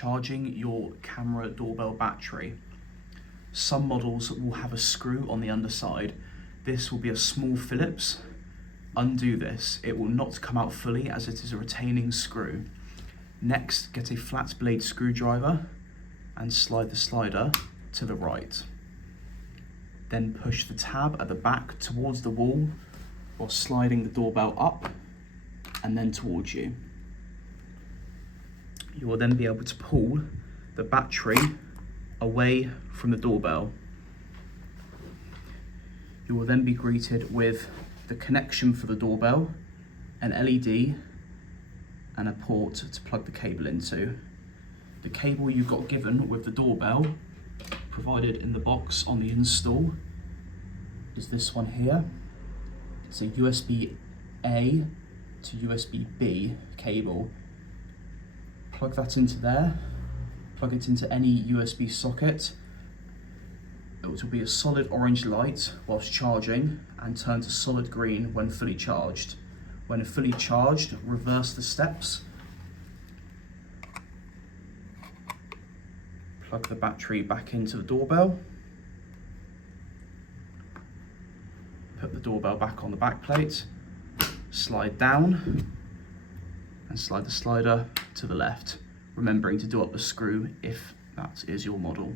charging your camera doorbell battery. Some models will have a screw on the underside. This will be a small Phillips. Undo this. It will not come out fully as it is a retaining screw. Next, get a flat blade screwdriver and slide the slider to the right. Then push the tab at the back towards the wall while sliding the doorbell up and then towards you. You will then be able to pull the battery away from the doorbell. You will then be greeted with the connection for the doorbell, an LED, and a port to plug the cable into. The cable you got given with the doorbell, provided in the box on the install, is this one here. It's a USB-A to USB-B cable. Plug that into there, plug it into any USB socket. It will be a solid orange light whilst charging and turn to solid green when fully charged. When fully charged, reverse the steps. Plug the battery back into the doorbell. Put the doorbell back on the back plate. Slide down and slide the slider to the left, remembering to do up the screw if that is your model.